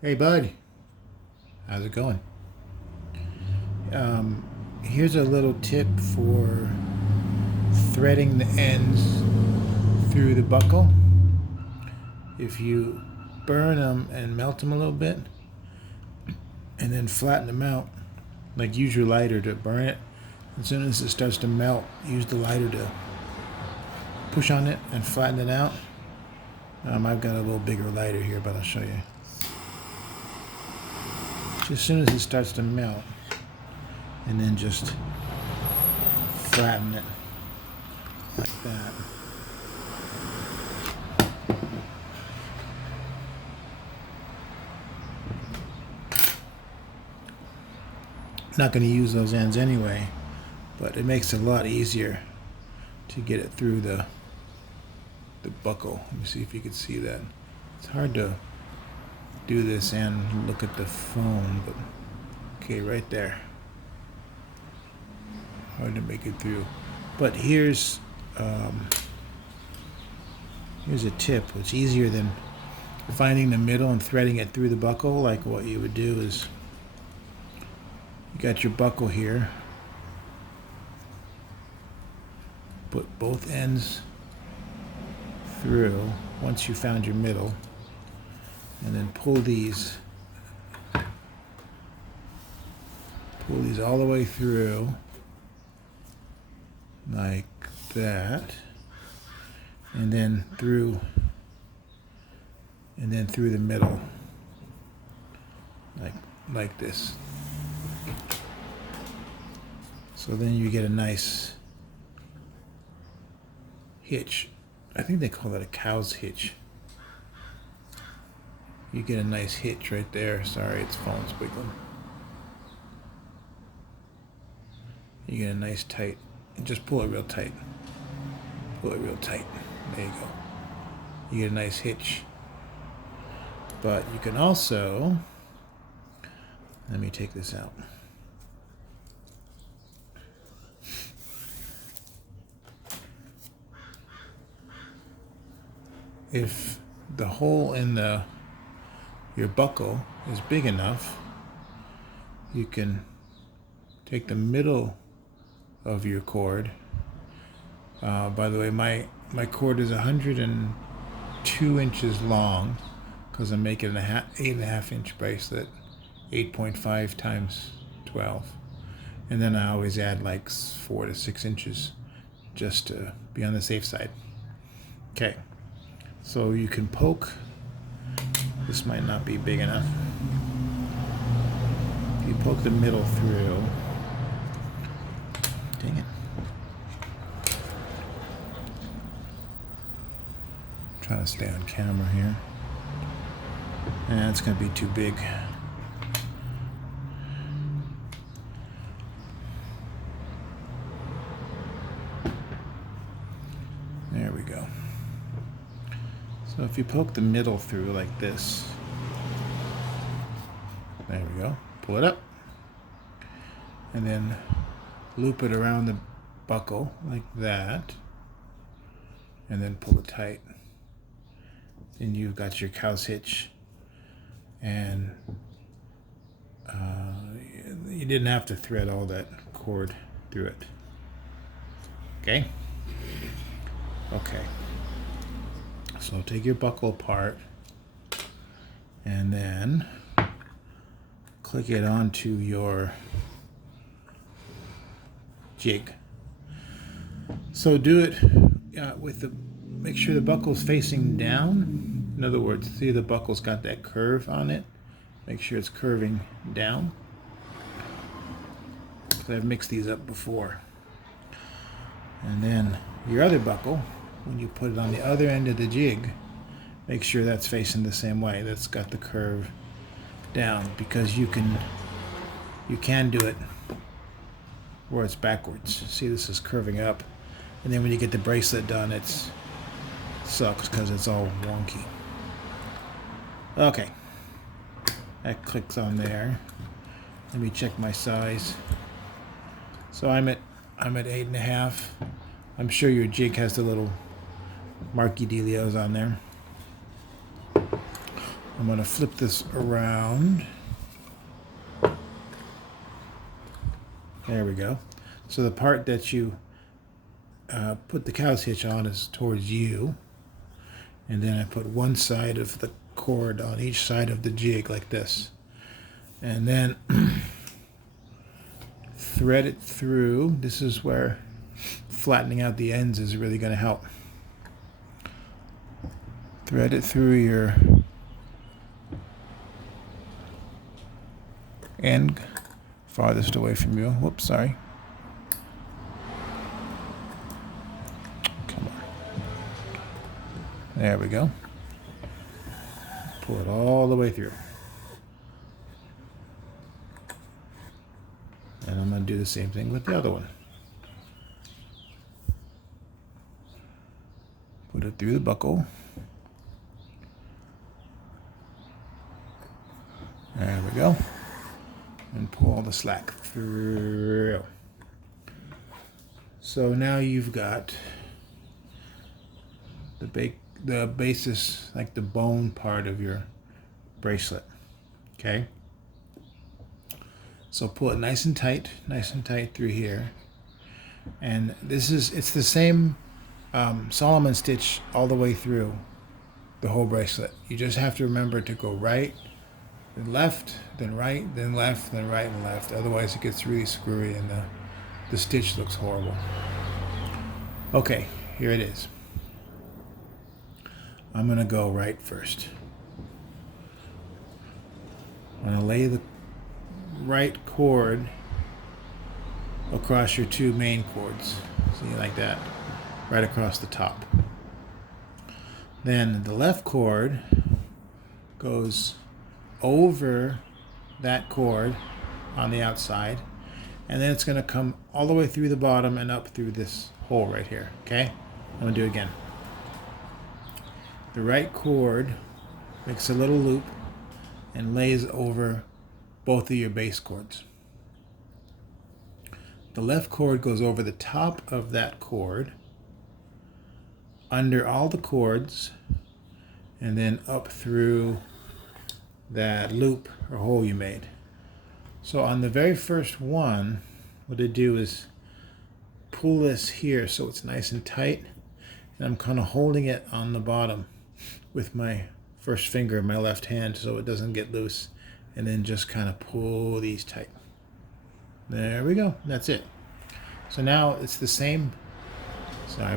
Hey, bud. How's it going? Um, Here's a little tip for threading the ends through the buckle. If you burn them and melt them a little bit and then flatten them out, like use your lighter to burn it. As soon as it starts to melt, use the lighter to push on it and flatten it out. I've got a little bigger lighter here, but I'll show you. Just as soon as it starts to melt, and then just flatten it like that. Not going to use those ends anyway, but it makes it a lot easier to get it through the buckle. Let me see if you can see that. It's hard to do this and look at the phone, but okay, right there. Hard to make it through. But here's a tip. It's easier than finding the middle and threading it through the buckle. Like what you would do is you got your buckle here. Put both ends through once you found your middle, and then pull these all the way through like that, and then through the middle like this. So then you get a nice hitch. I think they call it a cow's hitch. You get a nice hitch right there. Sorry, it's phone squiggling. You get a nice tight. Just pull it real tight. Pull it real tight. There you go. You get a nice hitch. But you can also, let me take this out. If the hole in your buckle is big enough, you can take the middle of your cord. By the way, my cord is 102 inches long because I'm making an 8.5 inch bracelet, 8.5 times 12, and then I always add like 4 to 6 inches just to be on the safe side. Okay. So you can poke. This might not be big enough. If you poke the middle through. Dang it. I'm trying to stay on camera here. And it's going to be too big. There we go. So if you poke the middle through like this, there we go, pull it up, and then loop it around the buckle like that, and then pull it tight. Then you've got your cow's hitch, and you didn't have to thread all that cord through it. Okay? Okay. So take your buckle apart and then click it onto your jig. So do it make sure the buckle's facing down. In other words, see the buckle's got that curve on it. Make sure it's curving down. So I've mixed these up before. And then your other buckle, when you put it on the other end of the jig, make sure that's facing the same way. That's got the curve down, because you can do it where it's backwards. See, this is curving up, and then when you get the bracelet done, it sucks because it's all wonky. Okay, that clicks on there. Let me check my size. So I'm at 8.5. I'm sure your jig has the little marky dealios on there. I'm going to flip this around. There we go. So the part that you put the cow's hitch on is towards you. And then I put one side of the cord on each side of the jig like this. And then thread it through. This is where flattening out the ends is really going to help. Thread it through your end farthest away from you. Whoops, sorry. Come on. There we go. Pull it all the way through. And I'm going to do the same thing with the other one. Put it through the buckle. There we go. And pull all the slack through. So now you've got the basis, like the bone part of your bracelet. Okay? So pull it nice and tight through here. And it's the same Solomon stitch all the way through the whole bracelet. You just have to remember to go right, then left, then right, then left, then right and left. Otherwise it gets really screwy and the stitch looks horrible. Okay, here it is. I'm going to go right first. I'm going to lay the right cord across your two main cords. See, like that, right across the top. Then the left cord goes over that cord on the outside, and then it's going to come all the way through the bottom and up through this hole right here. Okay, I'm going to do it again. The right cord makes a little loop and lays over both of your base cords. The left cord goes over the top of that cord, under all the cords, and then up through that loop or hole you made. So on the very first one, what I do is pull this here so it's nice and tight, and I'm kind of holding it on the bottom with my first finger in my left hand so it doesn't get loose, and then just kind of pull these tight. There we go. That's it. So now it's the same. Sorry.